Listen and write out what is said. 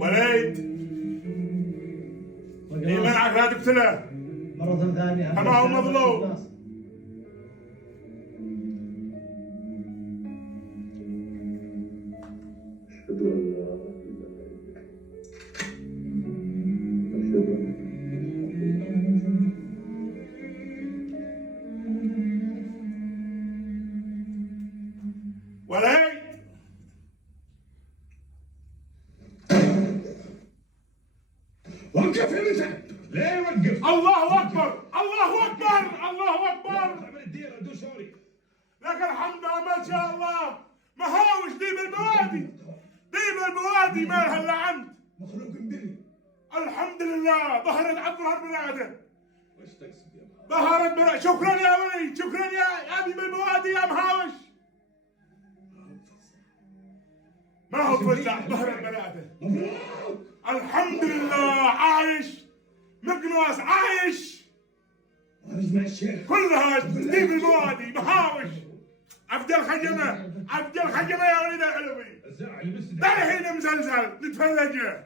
وليد اللي منعك لا تقتله مرة ثانية كما هو مظلوم. أشهد أن لا إله إلا الله. أشهد وليد وقف يا متعب، ليه وقف؟ الله اكبر الله اكبر الله اكبر. من الديره دو سوري. لك الحمد ما شاء الله. مهاوش ديب الموادي ديب الموادي ما لها الا عند مخلوق مدري. الحمد لله ظهرت عبر البلاده وش تقصد يا محمد؟ ظهرت بلا. شكرا يا وليد شكرا يا ديب الموادي يا مهاوش. ما هو فزع ظهر البلاده. مبروك. الحمد لله عايش مقناص عايش اسمع الشيخ. كلها ديب الموادي مهاوش. عبد الخجمه عبد الخجمه يا وليد العلوي. الزرع اللي بس ده الحين مزلزل نتفلجه.